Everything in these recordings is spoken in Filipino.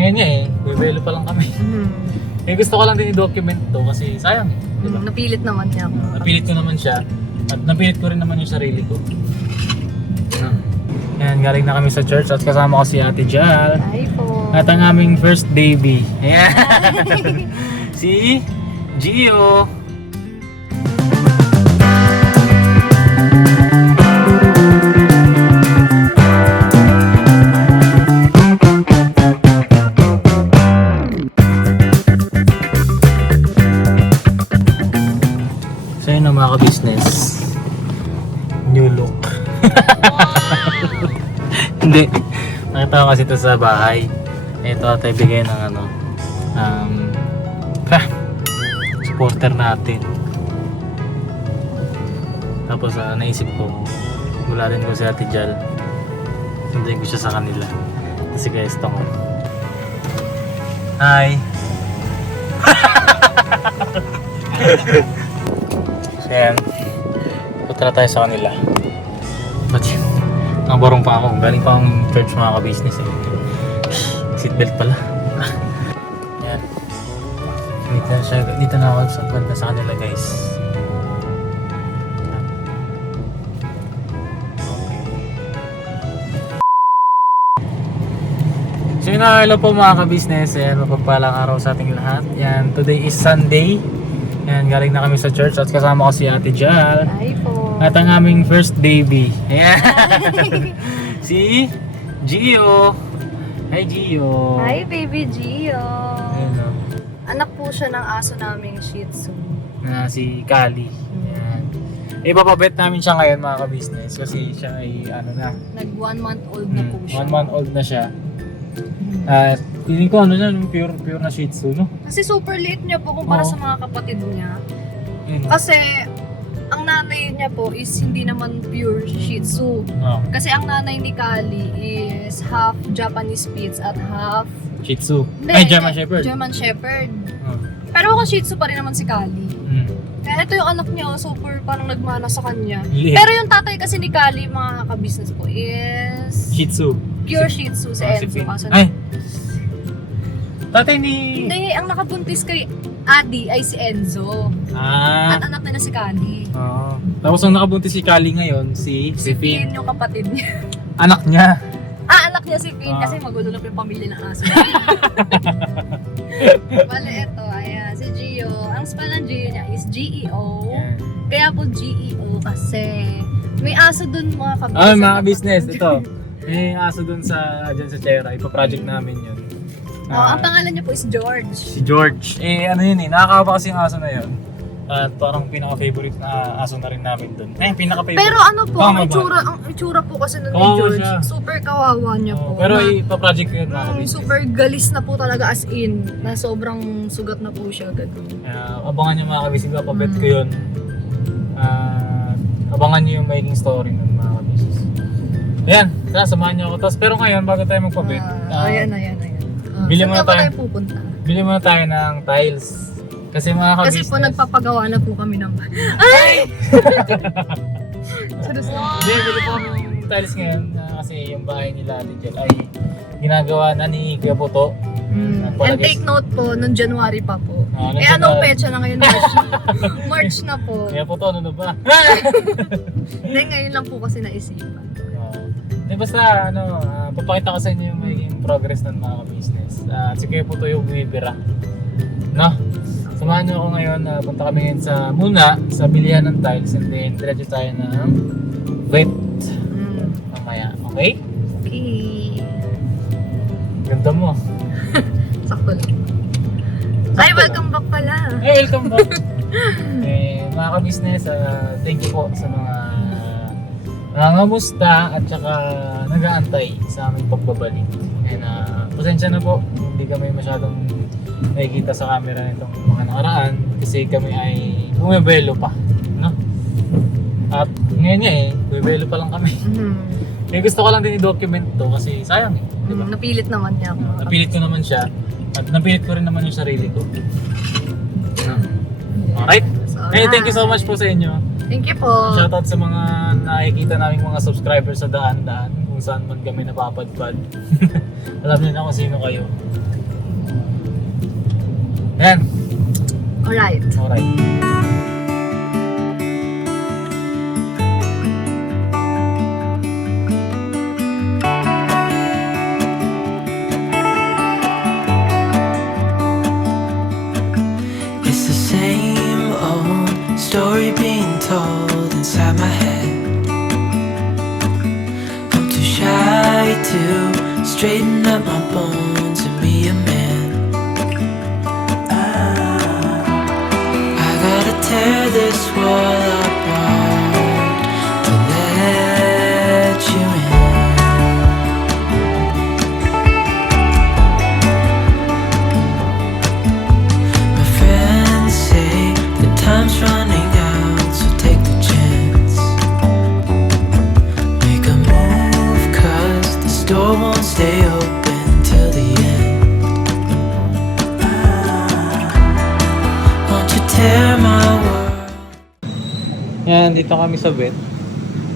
Ngayon nga eh, buwelo pa lang kami. Eh gusto ko lang din i-document to kasi sayang eh. Diba? Napilit naman niya ako. Napilit ko naman siya at napilit ko rin naman yung sarili ko. Ayan, galing na kami sa church at kasama ko si Ate Jal. Hi po. At ang aming first baby. Ayan. Si Gio. So yun ang mga ka-business. New look. Hindi. Nakita ko kasi ito sa bahay. Ito at ibigay ng ano. Supporter natin. Tapos naisip ko, bulalin ko si Ate Jal. Sundayin ko siya sa kanila. Kasi guys, ito ko. Hi! So yan. Punta na tayo sa kanila. Ba't yun? Nakabarong pa ako. Galing pa akong church mga ka-business eh. Seatbelt pala. Yan. Dito na ako sa banda sa kanila guys. So yun na, hello po mga ka-business. Ayan, mapagpalang araw sa ating lahat. Yan, today is Sunday. Yan, galing na kami sa church at kasama ko si Ate Jal. Hi po. At ang aming first baby. Ayan. Si Gio. Hi Gio. Hi baby Gio. Ayan o. Anak po siya ng aso naming Shih Tzu. Si Kali. Ayan. Ipapabet namin siya ngayon mga ka-business kasi siya ay ano na. Nag 1 month old na po siya. 1 month old na siya. At feeling ko ano na, pure na Shih Tzu, no? Kasi super liit niya po kumpara Oo. sa mga kapatid niya. Ayun. Kasi ang nanay niya po is hindi naman pure Shih Tzu. Oh, Kasi ang nanay ni Kali is half Japanese Spitz at half Shih Tzu. Hindi, Ay, German Shepherd. German Shepherd. Oh. Pero ako Shih Tzu pa rin naman si Kali. Mm. Kaya ito yung anak niya, super parang nagmana sa kanya. Liit. Pero yung tatay kasi ni Kali, mga ka-business po, is Shih Tzu. pure Shih Tzu si Oh, Enzo. Finn. Kaso Ay! Tatay ni... hindi, ang nakabuntis kay Adi ay si Enzo. Ah. At anak na si Kali. Oo. Tapos ang nakabuntis si Kali ngayon, si Si Finn. Finn yung kapatid niya. Anak niya. Anak niya si Finn Ah. kasi magulo yung pamilya ng aso. Bale, eto, ayan, si Gio. Ang spell ng Gio niya is Geo. Yan. Kaya po Geo kasi may aso dun mga ka-business. Ah, mga business, ito. May aso dun dyan sa Chera. Ipa-project namin yun. Ang pangalan niya po is George. Si George. Ano yun nakakaba kasi yung aso na yun. At parang pinaka-favorite na aso na rin namin dun. Pinaka-favorite. Pero ano po, Tama ang itsura po kasi nun ni Kawawa George, siya. super kawawa niya po. Pero Na- ipa-project ko yun mga business. super galis na po talaga as in, na sobrang sugat na po siya. Ganun. Abangan nyo mga kabisig, papabet ko yun. Abangan nyo yung magiging story nun mga kabisig. Ayan, samahan nyo ako. Pero ngayon, bago tayo magpabet, Ayan. Bili Saan muna nga ba tayo. tayo pupunta? bili muna tayo ng tiles. Kasi mga Kasi kabisnes. po nagpapagawa na po kami ng ay! Seryoso. Hindi, bili po kami ng tiles ngayon kasi yung bahay nila Ate ay ginagawa na ni Kuya Puto. And take note po, nung January pa po. Nung Anong January. petsa na ngayon? March. March na po. Kuya Puto, ano na ba? Hindi, ngayon lang po kasi naisipan. Di basta, papakita ko sa inyo yung magiging progress ng mga business. Si Kuya Puto yung bumibira. No? Samahan nyo ako ngayon, punta kami ngayon sa bilihan ng tiles and then diretso tayo ng vet mamaya. Okay? Okay. Ganda mo. Sakto lang. Ay, welcome back pala. Hey, welcome back. Mga ka-business, thank you po sa mga nangangamusta at saka nag-aantay sa aming pagbabalik. And pasensya na po, hindi kami masyadong nakikita sa camera nitong mga nakaraan kasi kami ay bumibelo pa, no? At ngayon nga bumibelo pa lang kami. Gusto ko lang din i-document to kasi sayang diba? Napilit naman niya ako. Napilit ko naman siya at napilit ko rin naman yung sarili ko. Alright? Thank you so much po sa inyo. Thank you po. Shoutout sa mga nakikita naming mga subscribers sa daan-daan kung saan man kami napapadpad. Alam niyo na kung sino kayo. Yan. Alright. Alright. It's the same old story being told inside my head. I'm too shy to straighten up my bones and be a man. I gotta tear this wall apart to let you in. My friends say the time's running out, so take the chance. Make a move, 'cause the store won't stay open till the end. Won't you tear my world? Yan, dito kami sa vet.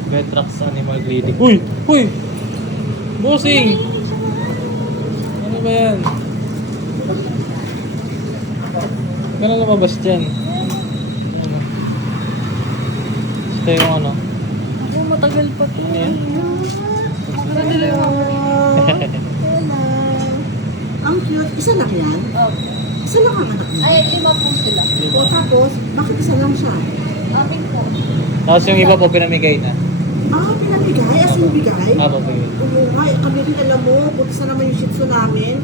Vetrax Animal Clinic. Uy! Uy! Bossing! Ano ba yan? Gano'n lumabas dyan? Ano? Ito yung ano? Ay, matagal pa to. Ano yan? Ang cute. Isa lang yan? Isa lang ang anak niya. Ay, 5 po sila. O tapos, bakit isa lang siya? Akin po. Tapos yung iba po pinamigay na. Pinamigay? As in bigay? Papabigay. Oo nga, kami rin alam mo, butis na naman yung shih tzu namin.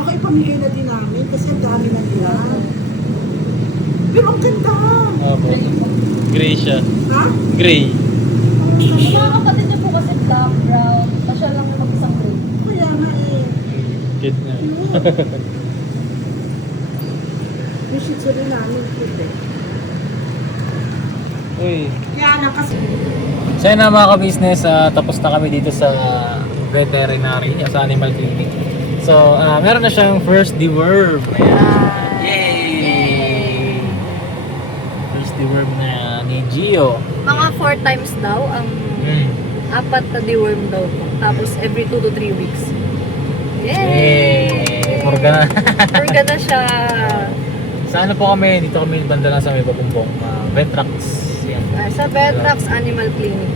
Baka ipamigay na din namin kasi ang dami na nila. Pero ang ganda! Opo. Gray siya. Ha? Gray. Mga kapatid niyo po kasi black, brown. Tapos siya lang yung mag-isang gray. Kaya nga eh. Cute na. Yung shih tzu rin namin, cute eh. Uy. Kaya na kasi. So yun na mga ka-business, tapos na kami dito sa veterinary, sa animal clinic. So, meron na siyang first deworm. Ayan. Yay! First deworm na ni Gio. Mga 4 times daw ang 4 na deworm daw po. Tapos every 2 to 3 weeks. Yay! Organa. Organ na siya. Sa ano po kami, dito kami banda lang sa may papumbong. Vetrax. Yan. Sa Vetrax Animal Clinic.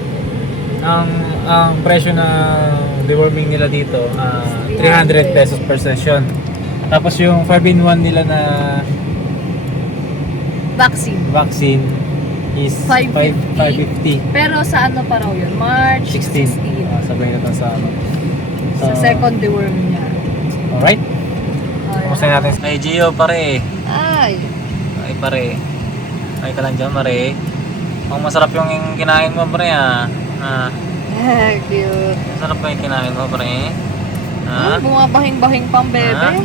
Ang presyo ng deworming nila dito, 300 pesos per session. Tapos yung 5-in-1 nila na vaccine is 550. Pero sa ano pa raw yun? March 16. 16. Sabay na sa ano. Sa second deworm niya. Alright. Kumusta natin? Ay, Gio, pare. Ay. Ay, pare. Ay ka lang dyan, pare. Ang masarap yung kinain mo, pare, Cute. Masarap ba yung kinain mo, pare? Bumabahing-bahing pang bebe.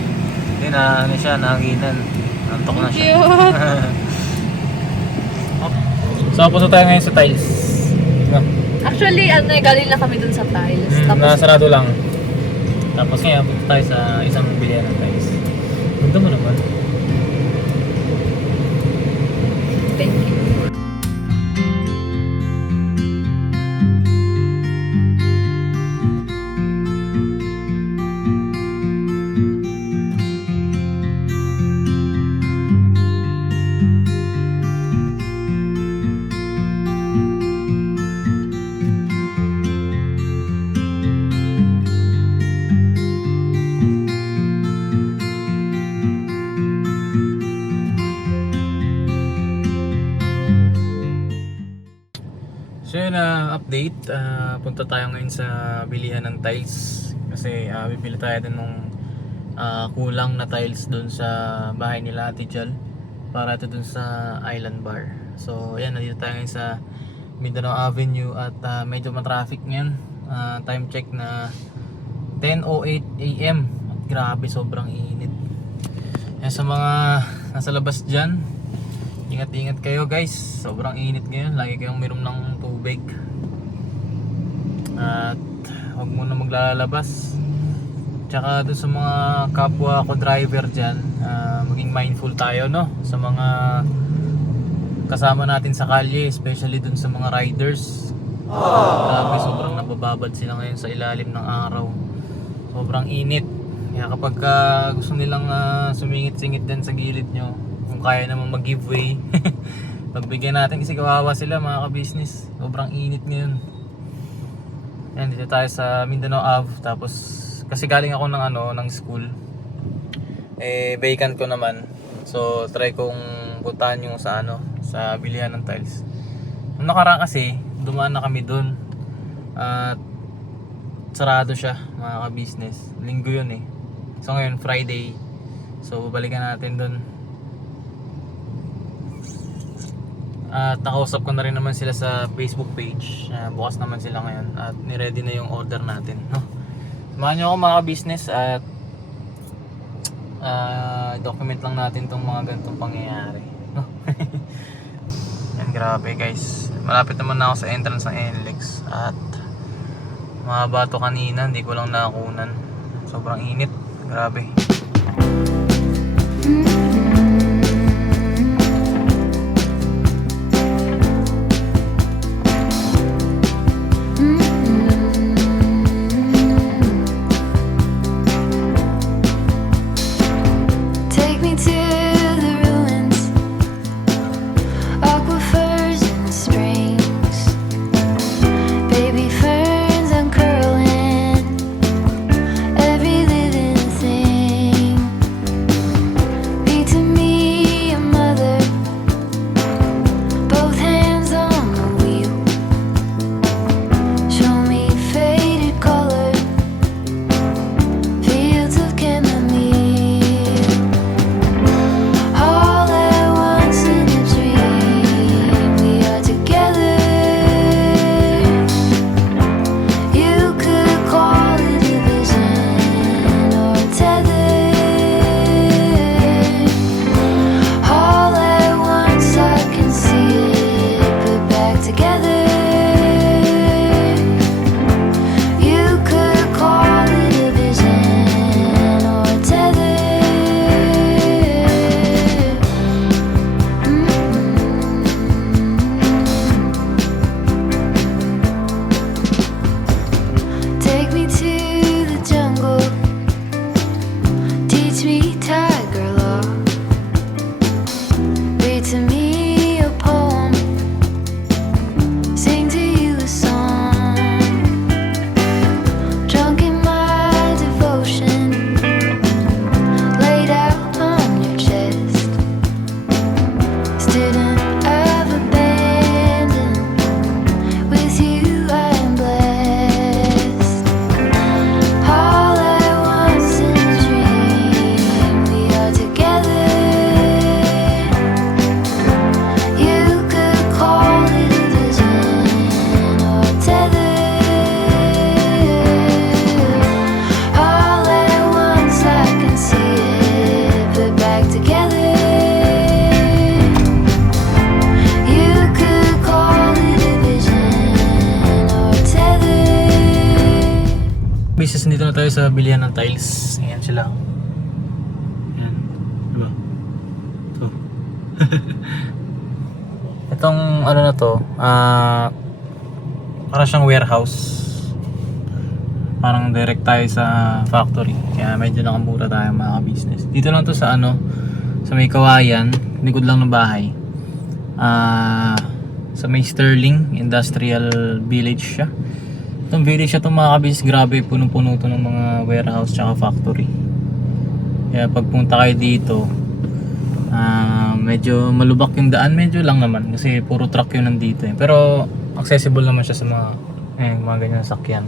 Hindi na, ano siya, nahanginan. Antok na siya. Cute. So, punta tayo ngayon sa tiles. Actually, galing na kami dun sa tiles. Tapos, Nasarado lang. Tapos ngayon, punta tayo sa isang bilihan ng tiles. Punta mo naman. thank you. So yun, update. Punta tayo ngayon sa bilihan ng tiles. Kasi bibili tayo din nung kulang na tiles doon sa bahay nila Ate Jal. Para ito doon sa Island Bar. So yan, nandito tayo ngayon sa Mindanao Avenue. At medyo matraffic ngayon. Time check na 10:08 AM. At grabe, sobrang init. Yan, sa mga nasa labas dyan, ingat-ingat kayo guys, sobrang init ngayon, lagi kayong minom ng tubig at huwag muna maglalabas. Tsaka dun sa mga kapwa ko driver dyan, maging mindful tayo, no, sa mga kasama natin sa kalye, especially dun sa mga riders. Grabe, sobrang nabababad sila ngayon sa ilalim ng araw, sobrang init. Kaya kapag gusto nilang sumingit-singit din sa gilid nyo, kung kaya naman mag-giveaway, pagbigyan natin kasi kawawa sila mga ka-business. Sobrang init ngayon. Yan, dito tayo sa Mindanao Ave. Tapos kasi galing ako ng school. Vacant ko naman. So try kong puntahan yung sa sa bilihan ng tiles. Nung nakaraan kasi dumaan na kami doon. At sarado siya mga ka-business. Linggo yun eh. So ngayon Friday. So babalikan natin doon. At nakausap ko na rin naman sila sa Facebook page. Bukas naman sila ngayon at niready na yung order natin, no? Samahan nyo ako mga business at document lang natin tong mga ganitong pangyayari, no? Yan, grabe guys. Malapit naman na ako sa entrance ng NLEX at mahaba to kanina, hindi ko lang nakakunan. Sobrang init, grabe. Take me to the ruins, aquifers and springs, baby ferns uncurling, every living thing. Be to me a mother, both hands on the wheel. Show me faded color, fields of chamomile. All at once in a dream, we are together. You could call it a vision or a tether. All at once I can see it put back together. You could call it a vision or a tether. Take me to the jungle, teach me tiger law, read to me a poem, sing to you a song. Drunk in my devotion, laid out on your chest. Student of abandon, with you I am blessed. All at once in a dream, we are together. You could call it a vision or a tether. All at once I can see it put back together. You could call it a vision or a tether. Business, nandito na tayo sa bilihan ng tiles. Ayan sila. Ayan. Diba? Ito. Itong na to, para siyang warehouse. Parang direct tayo sa factory. Kaya medyo nakamura tayo mga business. Dito lang to sa sa may Kawayan, likod lang ng bahay. Sa may Sterling Industrial Village siya. Itong village na to mga kabis, grabe, punong-puno to ng mga warehouse tsaka factory. Kaya pagpunta kayo dito, medyo malubak yung daan, medyo lang naman kasi puro truck yun nandito eh. Pero accessible naman siya sa mga ganyan sakyan.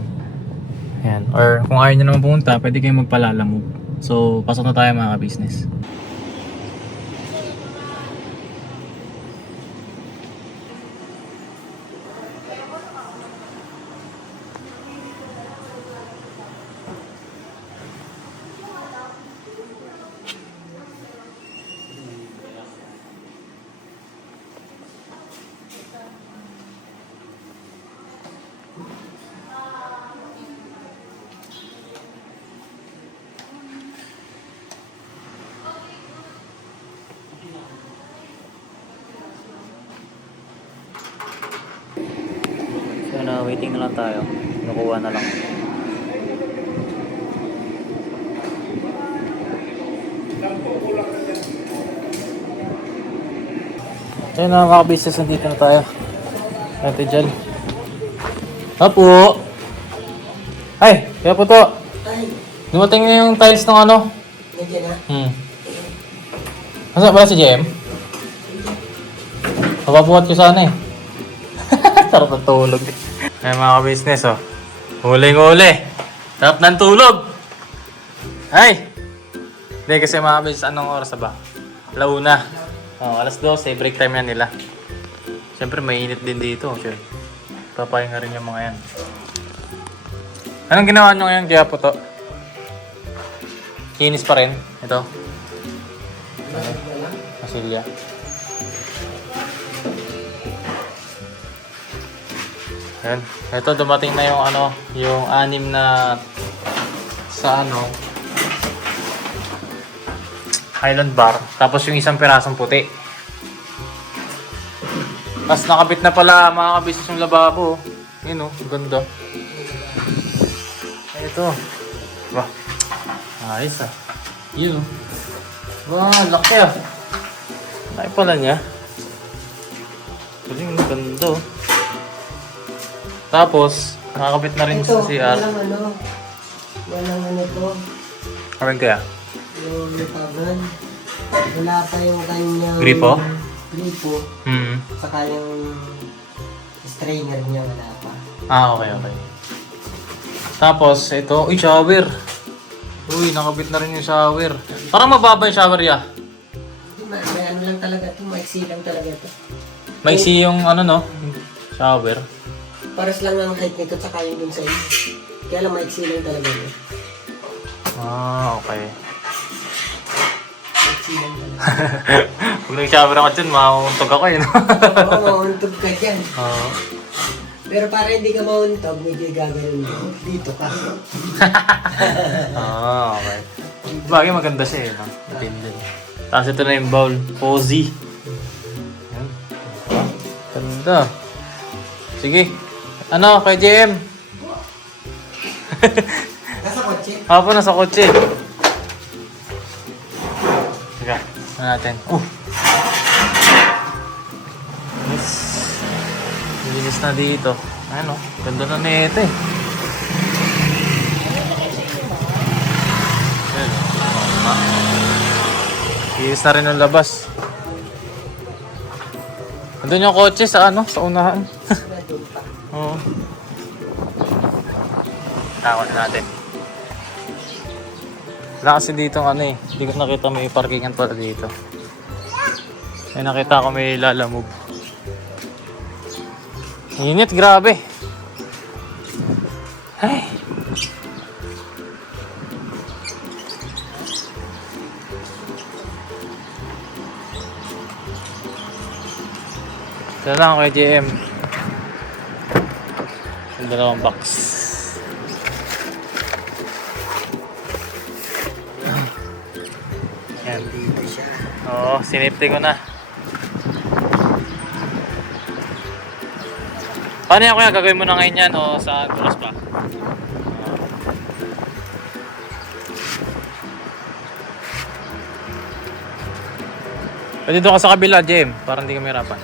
Ayan. Or kung ayaw nyo naman pumunta, pwede kayo magpalalamove. So pasok na tayo mga business. Waiting na lang tayo. Nakuha na lang. Ayun na mga business, nandito na tayo. Ate Jal. Apo! Ay, kaya po to. Dumating na yung tiles ng ano? Nandiyan na. Asa wala si JM? Mapabuhat ko sana eh. Sarap ng tulog. Ay mga ka-business oh. Huling-huli. Sarap ng tulog. Ay! Hindi kasi mga ka-business, anong oras na ba? Alauna. Oh, alas 12, break time na nila. Siyempre mainit din dito. Sure. Papahinga rin yung mga yan. Anong ginawa nyo ngayon kaya po to? Kinis pa rin. Ito. Masilya. Ayan. Ito dumating na yung ano, yung 6 na sa ano Highland bar. Tapos yung isang pirasong puti. Tapos nakabit na pala mga kabisnes yung lababo. Yun o, ganda. Ito. Wah. Ayos ah. Yun o. Wah, laki ah. Laki pala niya. Galing, ganda oh. Tapos, nakakabit na rin sa CR. Walang ano to. Karin kaya? Yung tawag. Wala pa yung kanyang... Gripo? Gripo. Saka yung strainer niya wala pa. Ah, okay. Tapos, ito, uy, shower. Uy, nakabit na rin yung shower. Parang mababa yung shower ya. May ano lang talaga ito, maiksi lang talaga ito. Maiksi yung ano no, shower. Pares lang ang height nito tsaka yung dun sa iyo. Kaya lang maiksi lang talaga ito. Ah, okay. Maiksi lang talaga. Pag nag-shower ako dyan, mauuntog ako yun. Oo, mauntog ka dyan. Oo. Pero para hindi ka mauntog, medyo gagawin mo. Dito ka. Ah, okay. Bagay maganda siya eh, no? Depende. Tapos ito na yung bowl. Cozy. Yan. Ganda. Sige. Ano, kay JM? Nasa kotse? Ako nasa kotse. Sige. Ano natin? Yes. Linis na dito. Ano? Ganda na nito eh. Linis na rin ang labas. Andun yung kotse sa ano? Sa unahan. Oo. Takot natin. Wala kasi dito ano eh. Hindi ko nakita may parkingan pala dito. May nakita ko may lalamove. Init, grabe. Ay. Ito lang kay JM. Yung dalawang box. Yan. Dito siya. Oo, sinipte ko na. Paano yan kuya? Gagawin mo na ngayon yan o sa oras pa? Pwede doon ka sa kabila, Jem, para hindi ka mahirapan.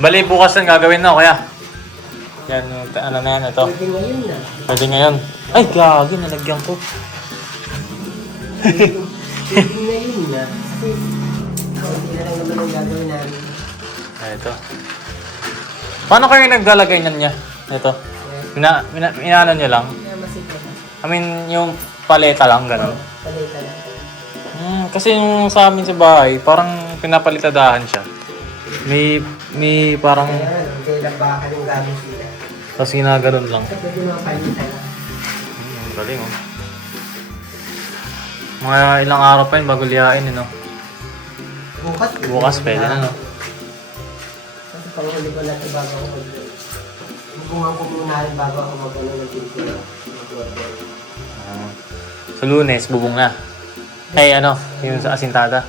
Bali, bukas na gagawin na, kuya. Yan, ano na yan, ito. Pwede ngayon na. Pwede ngayon. Ay, gagi, nalagyan ko. Pwede ngayon na. Kasi hindi na lang naman ang gagawin namin. Ito. Paano kayo naglalagay niya? Ito. Inaano nyo lang? Kaya masikip. I mean, yung paleta lang, gano'n. Palita lang. Kasi yung sa amin sa bahay, parang pinapalitadahan siya. May parang... Kaya hindi lang baka yung gamit nila. Tapos ginaganon lang. So, pwede mga palita lang. Ang galing, oh. Mga ilang araw pa yun bago lihain, no? Bukas. Bukas pwede na, no? Kasi panghuli ko lang ito bago ako Bukungan ko muna rin bago ako mag-ano ng pintura. Mag-order. Sa Lunes, bubong na. Ay, ano? Yung sa asintada.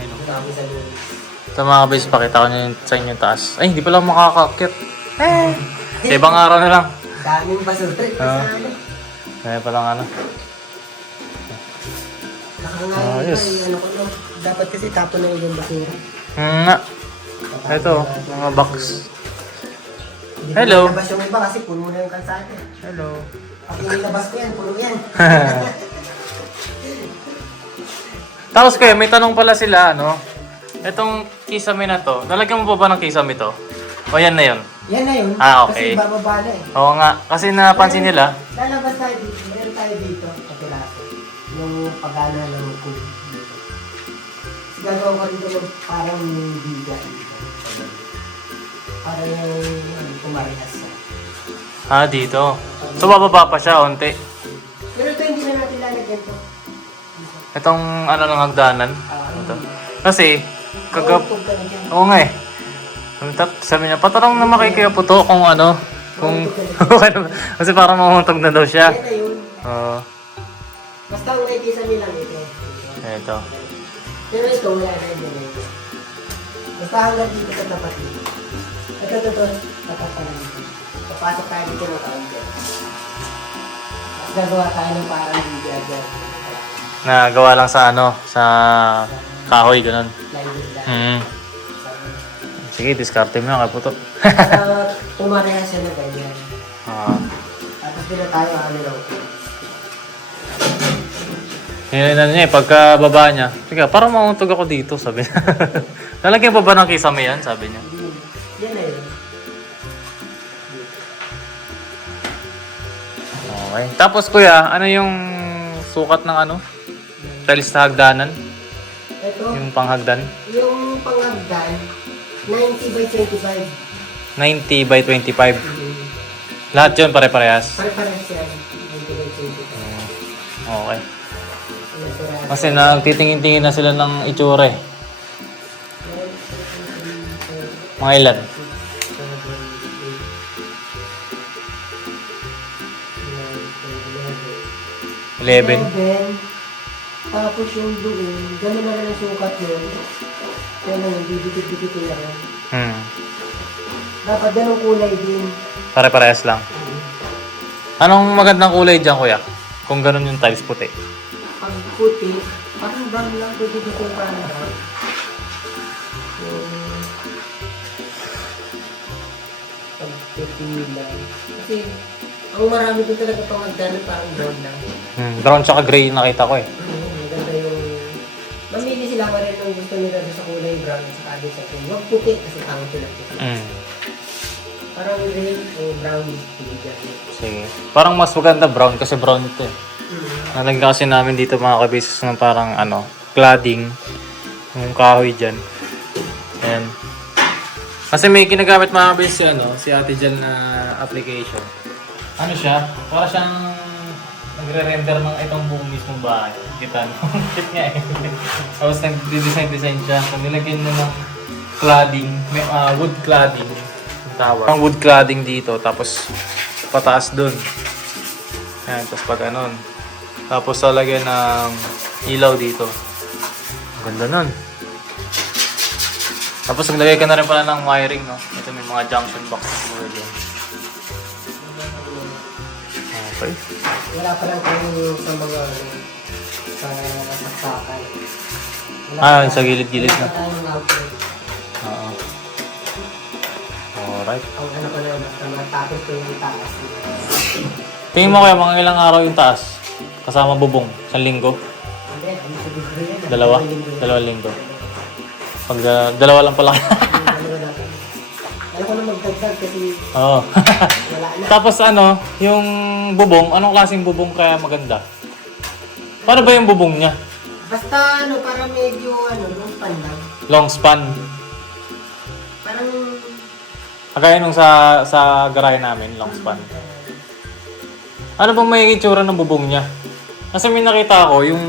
Ayun, oh. Sabi sa lunes. Sa mga kabis, pakita ko nyo sa inyo taas. Ay, hindi pala makakakit. Sa ibang araw na lang. Daming basura. Ah. Sa ano. Kaya palang ano. Nakangayon Ayos. ano ko no. Dapat kasi tapon na yung basura. Nga. Ito, mga box. Hindi Hello. ko nilabas yung iba kasi puno na yung kalsada. Hello. Pag inilabas ko yan, puno yan. Tapos kuya, may tanong pala sila, ano? Itong kisame na to, nalagyan mo pa ba ng kisame to? O yan na yun? Yan na yun. Ah, okay. Kasi bababa na eh. Oo nga, kasi napansin nila. Lalabas tayo dito. Meron tayo dito sa piraso. Yung pagana ng kub dito. Kasi gagawa ko dito ng parang biga dito. Para yung pumarehas siya. Ah, dito. So bababa pa siya, onti. Pero ito hindi na natin lalagyan to. Itong ano ng hagdanan. Ito. Kasi, kagab... Tugtog ka na dyan. Oo nga eh. Sabi niya, patanong naman kay Kuya Puto kung ano, kung... kasi parang mamuntog na daw siya. Yan na yun. Oo. Basta ang may kisa nilang ito. Ito. Pero ito wala na yun. Basta hanggang dito sa tapat dito. Ito. Tapat pa lang dito. Papasok tayo dito ng counter. At gagawa tayo ng parang biga dyan. Nagawa lang sa ano, sa kahoy, ganun. Plywood lang. Sige, diskarte mo yan, Kuya Puto. Basta pumareha siya na ganyan. Ah. Tapos din na tayo ano lang po. Yan niya eh, pagka baba niya, sige, parang mamuntog ako dito, sabi niya. Lalagyan pa ba ng kisame yan, sabi niya. Yan na yun. Okay. Tapos kuya, ano yung sukat ng ano? Tiles na hagdanan? Ito, Yung panghagdan? yung panghagdan, 90 by 25. 90 by 25. Lahat yun pare-parehas. Pare-parehas yan. 90 by 25. Okay. Ito na. Kasi nagtitingin-tingin na sila ng itsura eh. Mga ilan? 11. Tapos yung doon, gano'n na rin ang sukat nun. Kaya naman, didikit-dikit na rin. Dapat ganong kulay din. Pare-parehas lang. Anong magandang kulay dyan, kuya? Kung ganun yung tiles puti. Pag puti, parang brown lang, pwede dito yung parang brown. Pag puti lang. Kasi, ang marami ko talaga pang magdano parang brown lang. Brown tsaka gray yung nakita ko eh. Maganda yung... Mamili sila pa rin kung gusto nila doon sa kulay brown at saka doon sa kulay. Huwag puti kasi pangit sila puti. Parang gray o brown puti. Sige. Parang mas maganda brown kasi brown ito eh. Nalagyan kasi namin dito mga kabisis ng parang ano, cladding. Yung kahoy dyan. Ayan. Kasi may ginagamit mga kabisis si, ano, si Ate Jel na application. Ano siya? Para siyang nagre-render ng itong buong mismong bahay. Kita no? Shit nga eh. Tapos nag-design siya. So nilagyan na ng cladding, may wood cladding. Yung tawag. Ang wood cladding dito, tapos pataas dun. Ayan, tapos pag anon. Tapos lalagyan ng ilaw dito. Ang ganda nun. Tapos naglagay ka na rin pala ng wiring, no? Ito may mga junction box na dyan. Okay. Wala pa lang kayo sa mga sa saksakan. Sa gilid-gilid na. Wala pa tayong outlet. Oo. Alright. Ang ano ko na basta matapos ko yung taas. Tingin mo kaya mga ilang araw yung taas? Kasama bubong? 1 linggo? Hindi, ano sa libre yan. Dalawa? 2 linggo. Pag dalawa lang pala. Dalawa natin. Alam ko na magdagdag kasi Oo. wala na. Tapos ano, yung bubong, anong klaseng bubong kaya maganda? Paano ba yung bubong niya? Basta ano, para medyo ano, yung pan lang. Long span. Parang Kagaya nung sa garahe namin, long span. Ano bang may itsura ng bubong niya? Kasi may nakita ako, yung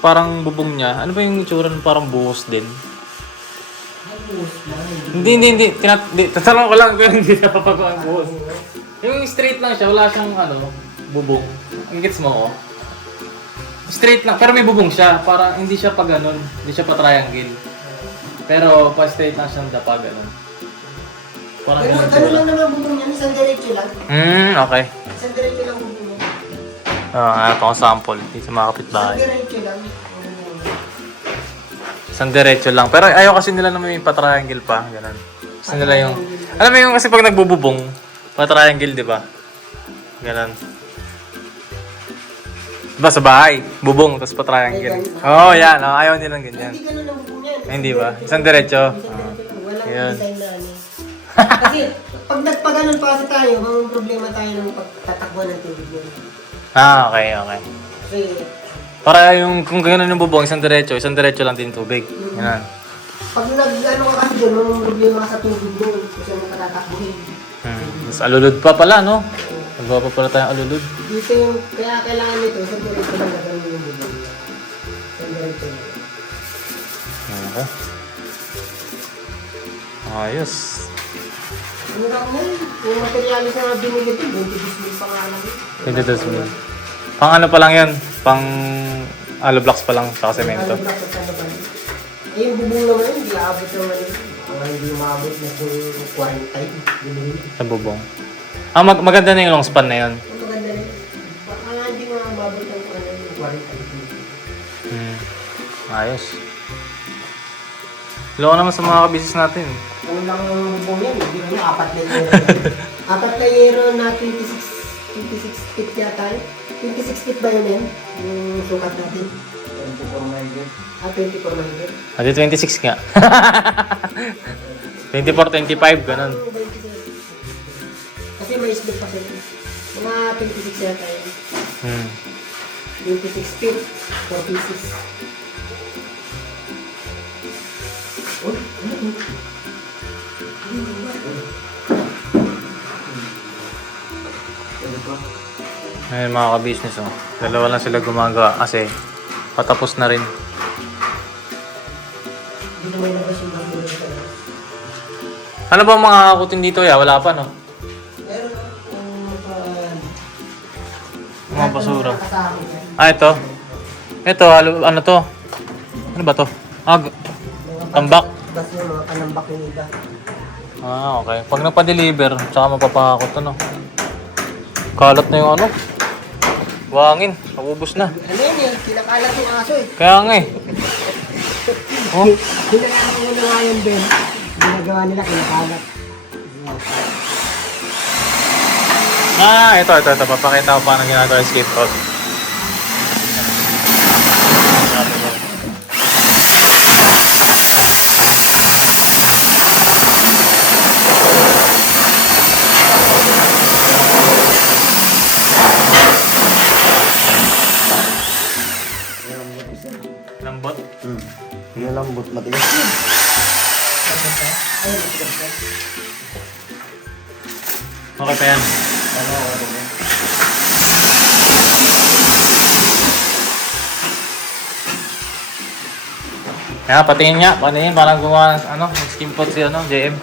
parang bubong niya, ano ba yung itsura ng parang buhos din? buhos lang. Hindi. Tatanong ko lang pero hindi napapagawa ang buhos. Yung straight lang siya, wala siyang ano, bubong. Gets mo ko? Straight lang, pero may bubong siya. Parang hindi siya pa ganun, hindi siya pa triangle. Pero pa straight lang siyang dapa ganun. Parang Ganun lang naman bubong yan, isang diretso lang. Okay. Isang diretso lang bubong yan. Ito ang sample dito sa mga Isang kapitbahay. diretso lang. Isang diretso lang. Pero ayaw kasi nila na may pa-triangle pa. Ganun. Gusto nila yung... Alam mo yung kasi pag nagbububong, pa-triangle, di ba? Ganun. Diba sa bahay? Bubong, tapos pa-triangle. Oo, yan. Oh, ayaw nilang ganyan. Hindi ganun ang bubong yan. Hindi ba? Isang diretso. Isang diretso lang. Walang Yun. design na ano. Kasi pag nagpaganon pa kasi tayo, may problema tayo ng pagtatakbo ng tubig yun. Okay. Kasi Para yung kung gano'n yung bubong, isang diretso lang din tubig. Ganun. pag nag-ano ka kasi doon, may problema ka sa tubig doon. Kasi may patatakbuhin. Tapos alulod pa pala, no? Nagawa pa pala tayong alulod. Dito yung, kaya kailangan nito, isang diretso lang na ganun yung bubong. Isang diretso lang. Okay. Ayos. Ano lang na yun? Yung materialis na binigay ito, 22 pa nga lang yun. 22 Pang ano pa lang yun? Pang hollow blocks pa lang sa semento. Ano ba sa ano ba? Eh, yung bubong naman yun, hindi aabot naman yun. Baka hindi maabot na kung 40. Sa bubong. Maganda na yung long span na yun. Ang maganda rin. Baka hindi maabot ng ano yung 40. Ayos. Loko naman sa mga kabisis natin. Ano lang yung bubong yan? Hindi naman 4 na yero. 4 na yero na 26 feet yata yun. 26 feet ba yun yan? Yung sukat natin. 24 mahigit. Adi 26 nga. 24, 25, ganun. Kasi may split pa sila. Mga 26 yata yun. 26 feet, 4 pieces. Oh, ano? Ayun mga ka-business, oh. Dalawa lang sila gumagawa kasi patapos na rin. Hindi na may labas yung bamboo sa labas. Ano ba ang mga kakutin dito, ya? Wala pa, no? Meron Mga basura. kasama yan. Ito. Ito, ano to? Ano ba to? Tambak. Basta yung mga panambak yung iba. Okay. Pag nagpa-deliver, tsaka mapapakakot, ano? Kalat na yung ano? Wangin. Nabubos na. Ano yun eh, kinakalat yung aso eh. Kaya nga eh. Oh, Kinakalat ko na nga yun, Ben. Ginagawa nila, kinakalat. ito. Papakita ko paano ginagawa yung skate road. Lambot. Yung lambot matigas. Okay pa yan. Kaya patingin nga, parang gumawa ng skin pot si JM.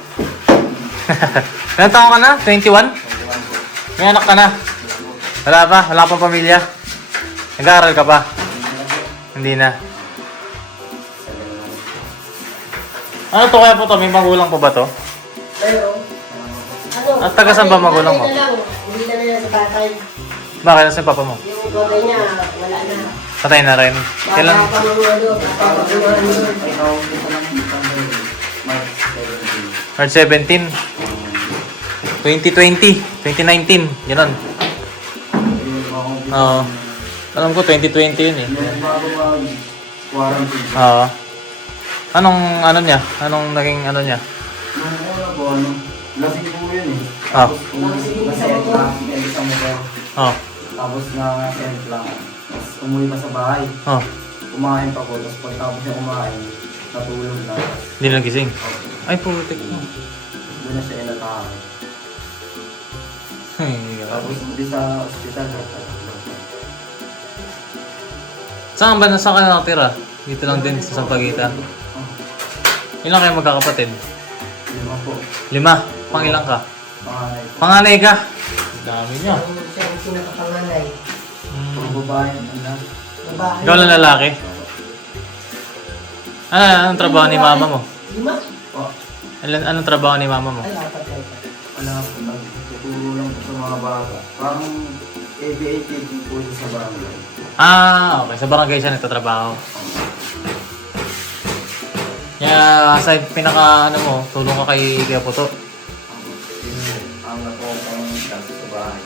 Ilan taon ka na? 21? May anak ka na? Wala pa? Wala pang pamilya? Nag-aaral ka pa? Hindi na. Ano to kaya po to? May magulang po ba to? Pero, ano? At taga saan ba magulang mo? Tatay na lang. Hindi na yan sa tatay. Bakit? Nasa papa mo? Yung tatay niya, wala na. Patay na rin. Kailan? Baka pa mga ano, papakunahan yun. March 17. 2020. 2019. Ganun. Oo. Alam ko 2020 yun eh. Oo. Anong ano niya? Anong naging ano niya? Lasing po yun eh. Oh. Tapos na-send lang. Tapos umuwi pa sa bahay. Oh. Kumain pa po. Tapos pagkatapos niya kumain, natulog na. Hindi nagising. Ay, putik mo. Doon na siya inatahan. Tapos hindi sa ospital. Saan ba? Saan ka nakatira? Dito lang din sa Sampaguita. Ilan kayo magkakapatid? 5 po. 5. Pangilan ka? Panganay. Panganay ka? Dami niya. Siya yung sinakapanganay. Pag babae, anak. Babae. Ikaw lang lalaki? Anong trabaho ni mama mo? 5? Anong trabaho ni mama mo? Ay, 4 tayo. wala po, nagtuturo lang po sa mga bata. Parang ABA teaching po siya sa barangay. Okay. Sa barangay siya nagtatrabaho. Kaya sa pinaka ano mo, tulong ka kay Kuya Puto. Ang natutong sa bahay.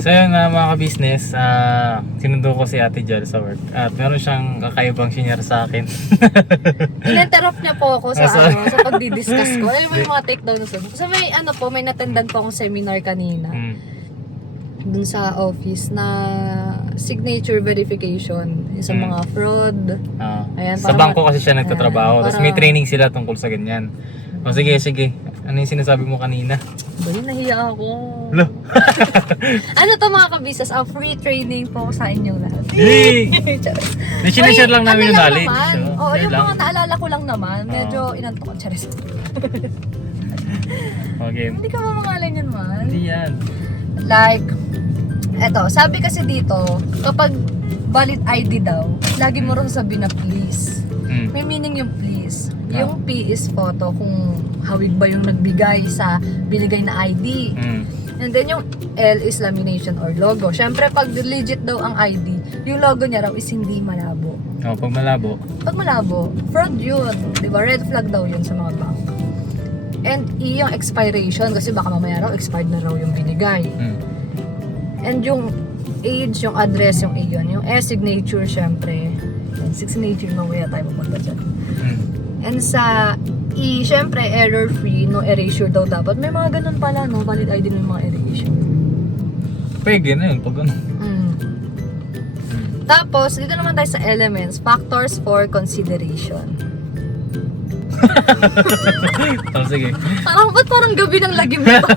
So yun mga ka-business, sinundo ko si Ate Jal sa work. At meron siyang kakaibang senior sa akin. In-interrupt niya po ako sa Sorry. sa pagdi-discuss ko. Alam mo yung mga take down sa. So may may natendan po akong seminar kanina dun sa office na signature verification yung sa mga fraud. Ayan, Sa parang- bangko kasi siya nagtatrabaho. Tapos may training sila tungkol sa ganyan. O sige. Ano yung sinasabi mo kanina? Bali, nahiya ako. Lo. Ano to mga kabisas? Free training po sa inyong lahat. Hey! Sinishare lang namin yung lang knowledge. naman. Oo, share yung lang. mga naalala ko lang naman. Medyo inantok ko. Charis. Okay. Hindi ka mamangalan yun, man. Hindi yan. Like, eto, sabi kasi dito, kapag valid ID daw, lagi mo rin sabihin na please. May meaning yung please. Yung P is photo, kung hawig ba yung nagbigay sa binigay na ID. And then yung L is lamination or logo. Syempre, pag legit daw ang ID, yung logo niya raw is hindi malabo. Pag malabo. Pag malabo, fraud yun. Diba? Red flag daw yun sa mga bank. And E yung expiration, kasi baka mamaya raw, expired na raw yung binigay. And yung age, yung address, yung A yun. Yung S, signature, syempre. And signature, mamaya tayo pupunta dyan. And sa E, syempre, error-free, no erasure daw dapat. May mga ganun pala, no? Valid ID ng mga erasure. Pwede na yun. Pag ano. Tapos, dito naman tayo sa elements, factors for consideration. Sige. Ba't parang gabi ng lagim na to?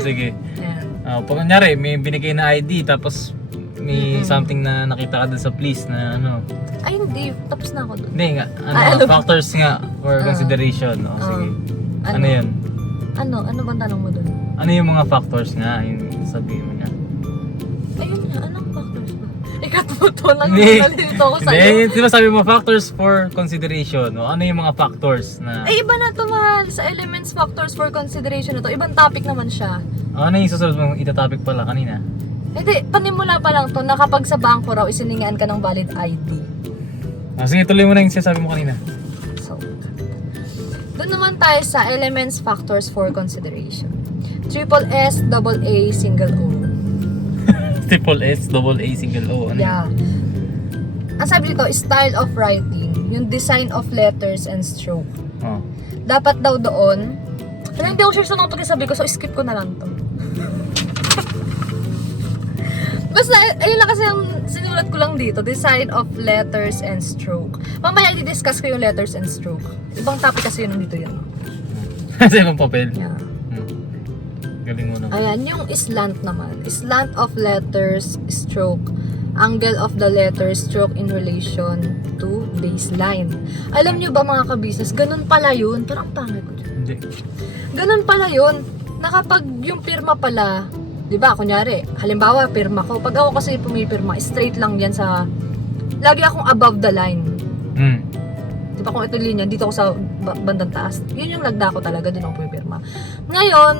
Sige. Yan. Pag kunyari, may binigay na ID, tapos may something na nakita ka dun sa please na ano. Ay, hindi. Tapos na ako dun. Hindi nga. Ano ba? Factors nga for consideration. Sige. Ano yun? Ano bang tanong mo dun? Ano yung mga factors nga? Yung sabihin mo niya. Ayun nga, anong factors ba? Ikat mo to, Hindi. nalilito ako sa'yo. Hindi, di ba sabi mo factors for consideration? O ano yung mga factors na... Eh, iba na to, mahal. Sa elements, factors for consideration na to. Ibang topic naman siya. Ano yung susunod mong itatopic pala kanina? Hindi, panimula pa lang to na kapag sa bangko raw, isiningaan ka ng valid ID. Sige, tuloy mo na yung sinasabi mo kanina. So, doon naman tayo sa elements, factors for consideration. Triple S, double A, single O. Triple S, double A, single O. Ano Yeah. Ang sabi dito, style of writing, yung design of letters and stroke. Oh. Dapat daw doon, pero hindi ako sure sa mga pagkasabi ko, so skip ko na lang to. Basta, ayun lang kasi ang sinulat ko lang dito, design of letters and stroke. Mamaya i-discuss ko yung letters and stroke. Ibang topic kasi yun dito yun. Sa ibang papel. Yeah. Galing mo naman. Ayan, yung slant naman. Slant of letters, stroke. Angle of the letter, stroke in relation to baseline. Alam nyo ba mga ka-business, ganun pala yun. Pero ang pangit ko dyan. Hindi. Ganun pala yun. Na kapag yung pirma pala, di ba, kunyari, halimbawa, pirma ko. Pag ako kasi pumipirma, straight lang yan sa, lagi akong above the line. Di ba, kung ito linya, dito ako sa bandang taas. Yun yung lagda ko talaga, dun ako pumipirma. Ngayon,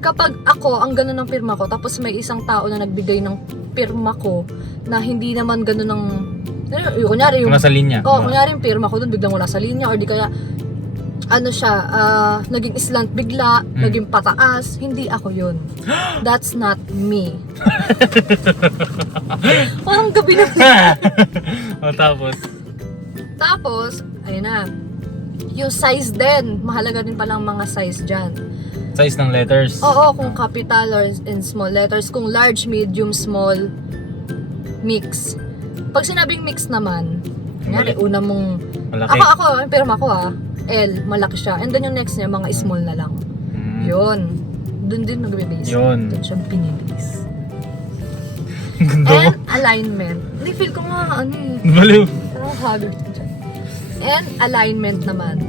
kapag ako, ang ganun ng pirma ko, tapos may isang tao na nagbigay ng pirma ko, na hindi naman ganun ng, kunyari yung, Kung nasa linya. kunyari yung pirma ko dun, biglang wala sa linya, or di kaya, ano siya, naging slant bigla, naging pataas, hindi ako yun. That's not me. Parang gabi na. O tapos? Tapos, ayun na, yung size din, mahalaga din palang mga size dyan. Size ng letters. Oo, kung capital or in small letters, kung large, medium, small, mix. Pag sinabing mix naman, kunyari, una mong, Malaki. ako, yung pirma ko L, malaki siya. And then yung next niya, mga small na lang. Yun. Doon din nagbe-base. Yun. Doon siya pinibase. Ganda mo. And alignment. Hindi, feel ko nga, ano eh. Baliw. Parang haggard ko dyan. And alignment naman.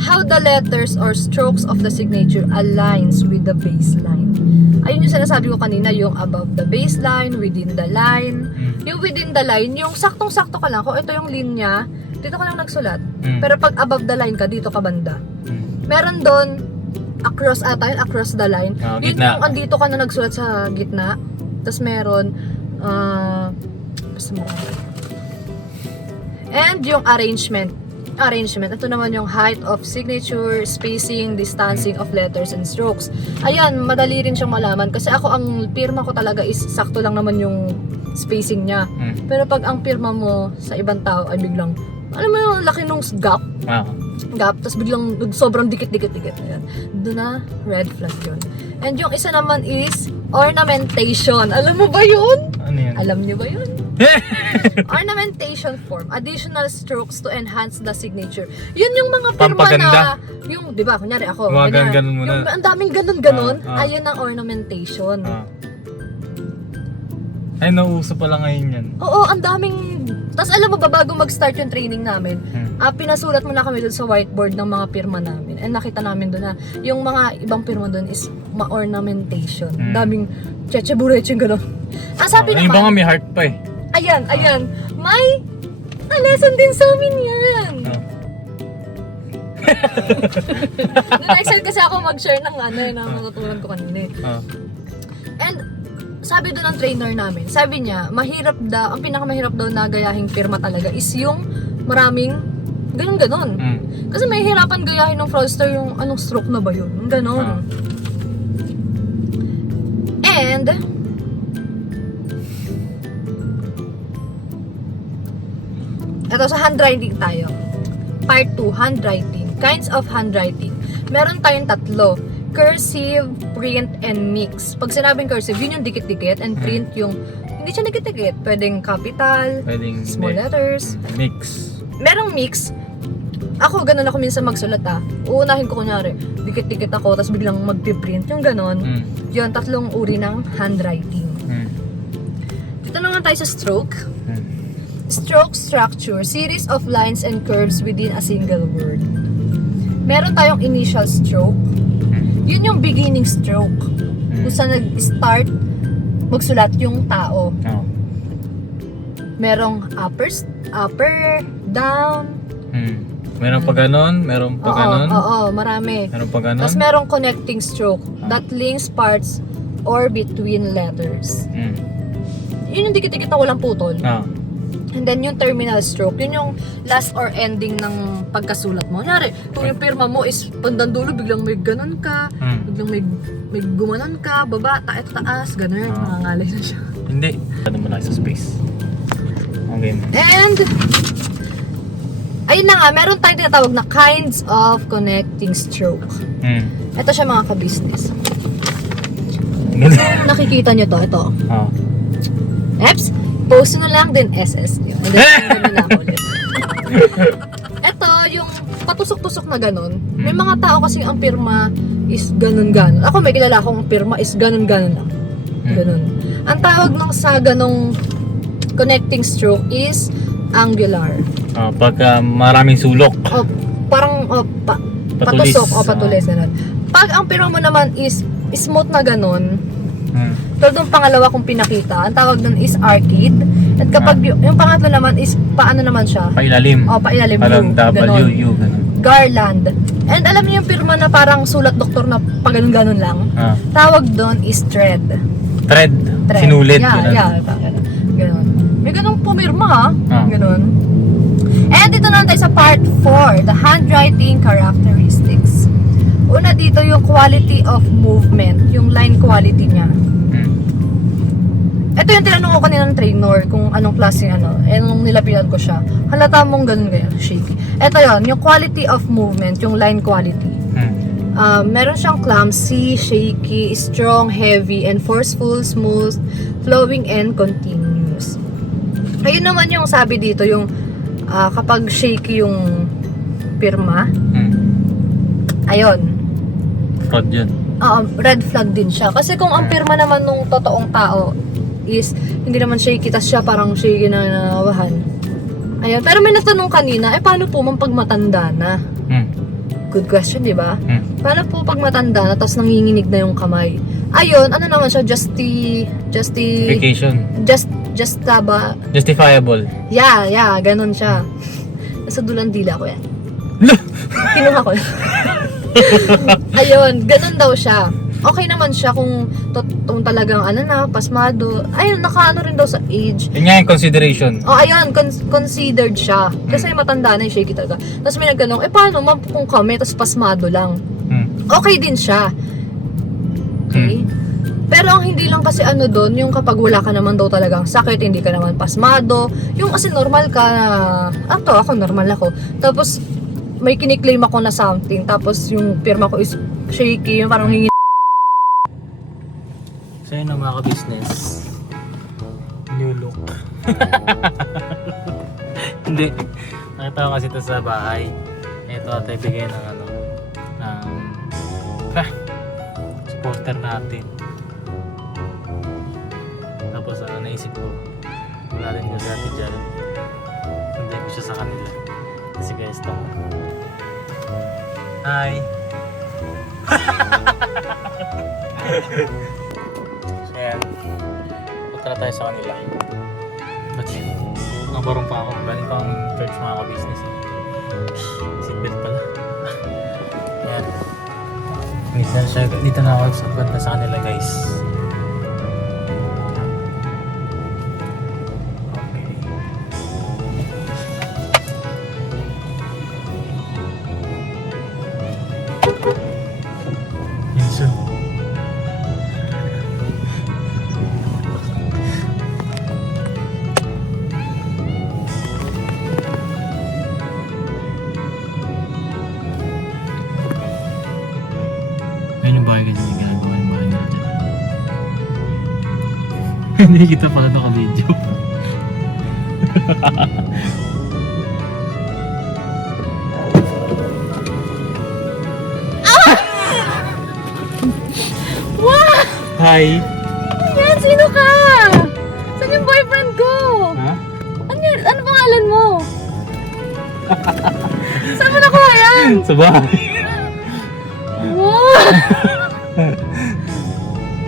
How the letters or strokes of the signature aligns with the baseline. Ayun yung sinasabi ko kanina, yung above the baseline, within the line. Yung within the line, yung saktong-sakto ka lang. Kung ito yung linya, dito ka lang nagsulat. Pero pag above the line ka, dito ka banda. Meron doon, across the line. Yun Gitna. yung andito ka na nagsulat sa gitna. Tapos meron, basta mo. And yung arrangement. Ito naman yung height of signature, spacing, distancing of letters and strokes. Ayan, madali rin siyang malaman. Kasi ako, ang pirma ko talaga is sakto lang naman yung spacing niya. Pero pag ang pirma mo sa ibang tao ay biglang, alam mo yung laki nung gap, tapos biglang sobrang dikit. Ayan. Doon na, red flag yun. And yung isa naman is ornamentation. Alam mo ba yun? Ano yan? Alam niyo ba yun? Ornamentation form, additional strokes to enhance the signature. Yun yung mga pirma Pampaganda. na, yung, di ba, kunyari ako, Mga ganyan. ganun muna. Yung ang daming ganun, Ah. ayun ang ornamentation. Ay, nauuso pala ngayon yan. Oo, ang daming, tas alam mo ba, bago mag-start yung training namin, pinasulat mo na kami dun sa whiteboard ng mga pirma namin. And nakita namin dun na, yung mga ibang pirma dun is ma-ornamentation. Daming cheche-bureche yung gano'n. Ang sabi Yung iba nga naman, may heart pa eh. ayan, may lesson din sa amin yan. Na-excite kasi ako mag-share ng ng natutunan ko kanina eh. And sabi doon ng trainer namin, sabi niya, ang pinakamahirap daw na gayahing pirma talaga is yung maraming ganun. Kasi may hirapan gayahin ng fraudster yung anong stroke na ba yun? Yung ganun. And ito sa handwriting tayo. Part 2, handwriting. Kinds of handwriting. Meron tayong tatlo. Cursive, print, and mix. Pag sinabing cursive, yun yung dikit-dikit. And print yung, hindi siya dikit-dikit. Pwedeng capital, Pwedeng small letters. mix. Merong mix. Ako, ganun ako minsan magsulat Uunahin ko kunyari, dikit-dikit ako, tapos biglang magpiprint. Yung ganun. Yun, tatlong uri ng handwriting. Dito naman tayo sa stroke. Stroke structure, series of lines and curves within a single word. Meron tayong initial stroke. Yun yung beginning stroke. Kung saan nag-start magsulat yung tao. Merong upper, down. Meron pa ganon, meron pa ganon. Oo, marami. Meron pa ganon. Tapos merong connecting stroke that links parts or between letters. Yun yung dikit-dikit na walang putol. And then yung terminal stroke, yun yung last or ending ng pagkasulat mo. Kunyari, kung yung pirma mo is pandandulo, biglang may ganon ka, biglang may gumanon ka, baba, taas, ganon, nangangalay na siya. Hindi. Ano mo na sa space. Okay. And, ayun na nga, meron tayong tinatawag na kinds of connecting stroke. Ito siya mga ka-business. Nakikita nyo to, ito. Eps, post na lang din SS nyo. And then, na ulit. Ito, yung patusok-tusok na ganun. May mga tao kasi ang pirma is ganun-ganun. Ako may kilala akong pirma is ganun-ganun lang. Ganun. Ang tawag ng sa ganung connecting stroke is angular. Pag maraming sulok. O, parang Patulis. patusok o patulis. Ganun. Pag ang pirma mo naman is smooth na ganun, tulad ng pangalawa kong pinakita, ang tawag dun is arcade. At kapag yung pangatlo naman is paano naman siya? Pailalim. O, pailalim. Parang Ganon. W, ganon. Garland. And alam niyo yung pirma na parang sulat doktor na pag ganun lang? Tawag doon is thread. Thread. Thread. Sinulit. Ganon. May ganong pumirma Ah. Ganon. And dito naman tayo sa part 4, the handwriting characteristics. Una dito yung quality of movement, yung line quality niya. Ito yung tinanong ko kanina ng trainer kung anong klase nung nilapitan ko siya. Halata mong ganun shaky. Ito yon, yung quality of movement, yung line quality. Meron siyang clumsy, shaky, strong, heavy, and forceful, smooth, flowing, and continuous. Ayun naman yung sabi dito, yung kapag shaky yung pirma, ayun. Fraud yun. Red flag din siya. Kasi kung ang pirma naman nung totoong tao is hindi naman shaky, tas siya parang shaky na nawahan. Ayun. Pero may natanong kanina, paano po pag matanda na? Good question, di ba? Paano po pag matanda na tas nanginginig na yung kamay? Ayun, ano naman siya, Vacation. Justifiable. yeah, ganun siya. Nasa dulang dila ko yan. Kinuha ko. Ayun, ganun daw siya. Okay naman siya kung talagang pasmado. Ayun, nakaano rin daw sa age. Yun nga yung consideration. Ayun, considered siya. Kasi matanda na yung shaky talaga. Tapos may nagtanong, paano kung kami, tapos pasmado lang. Okay din siya. Okay? Pero ang hindi lang kasi doon, yung kapag wala ka naman daw talagang sakit, hindi ka naman pasmado, yung kasi normal ka na, ako normal ako. Tapos, may kiniklaim ako na something, tapos yung pirma ko is shaky, yung parang hingi. So yun ang mga ka-business. New look. Hindi. Nakita ko kasi ito sa bahay. Ito at ibigay ng supporter natin. Tapos naisip ko, wala rin ko sa atin dyan. Sunday ko siya sa kanila. Kasi guys, ito. Hi! So yan, punta na tayo sa kanila. But yun, nabarong pa ako. Galing pa ang church mga ka-business. Seatbelt pala. Yan. Dito na ako sa ganda sa kanila guys. Minsan. Ayun yung bahay kasi yung ginagawa yung bahay nila dyan. Hindi kita pala naka-video. Wow! Hi! Yan, sino ka? Saan yung boyfriend ko? Ha? Ano pangalan mo? Saan mo nakuha yan? Sa bahay. Wow!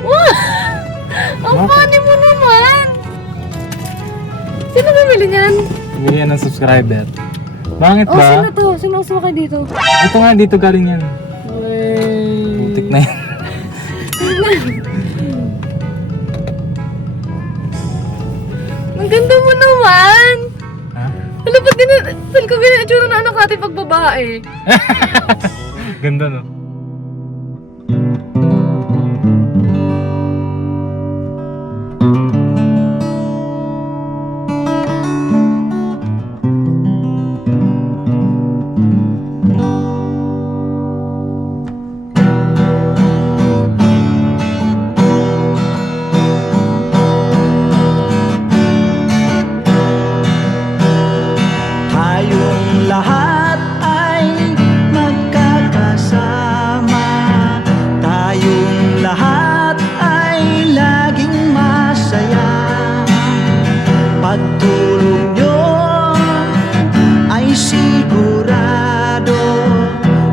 Wow! Ang Bakit? funny mo naman! Sino bumili niyan? Bigyan ng subscriber. Bakit Oh, ba? sino to? Sino sumakay dito? Ito nga, dito galing yan. Butik na yan. Ang ganda mo naman! Ha? Alam, ba't feel ko ganyan itsura na anak natin pag babae? Ganda no? Tayong lahat ay magkakasama. Tayong lahat ay laging masaya. Pagtulong nyo ay sigurado,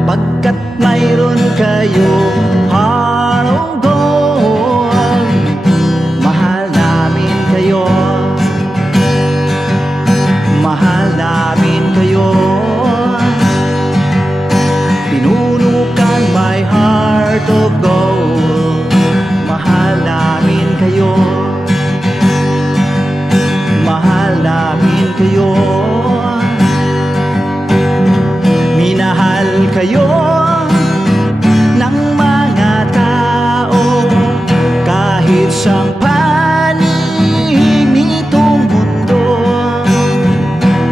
pagkat mayroon kayong heart of gold. Mahal namin kayo. Mahal namin kayo. Pinunukan my heart of gold. Mahal namin kayo. Mahal namin kayo. Minahal kayo ng mga tao kahit sang panig nitong mundo,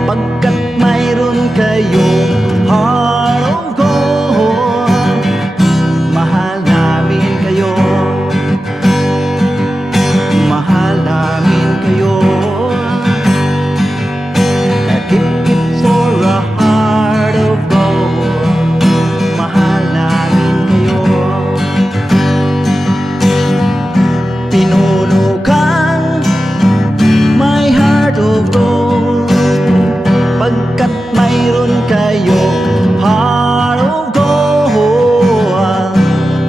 pagkat mayroon kayong heart of gold. Mahal namin kayo. Mahal namin kayo. Keep it for a heart of gold. Mahal namin kayo. Pinunukan my heart of gold, pagkat mayroon kayong heart of gold.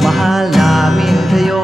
Mahal namin kayo.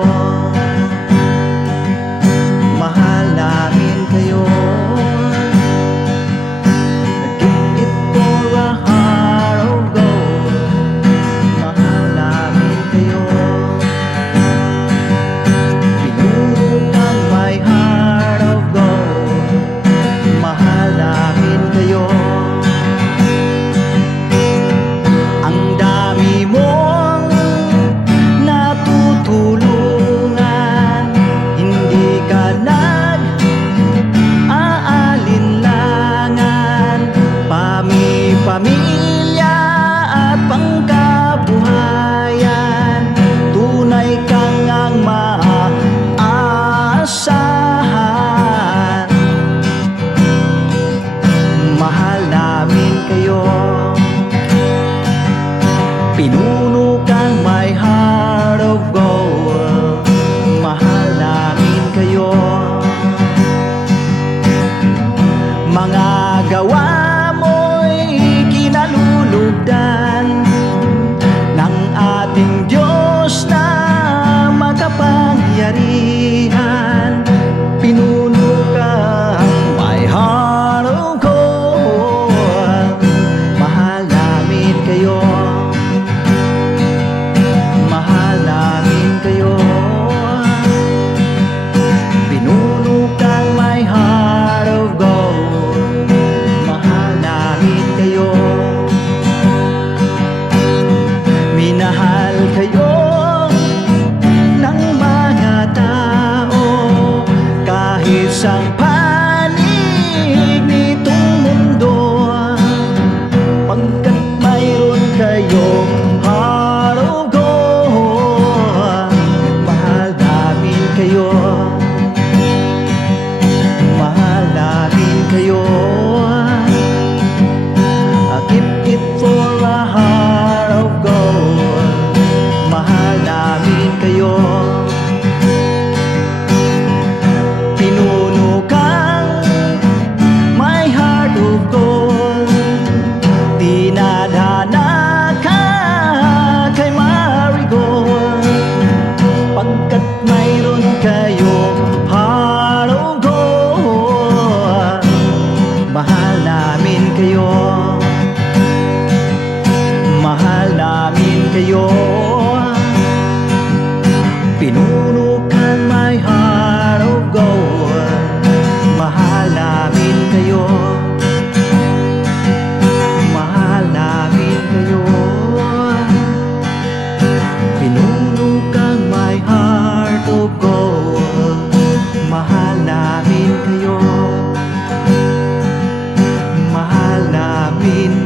be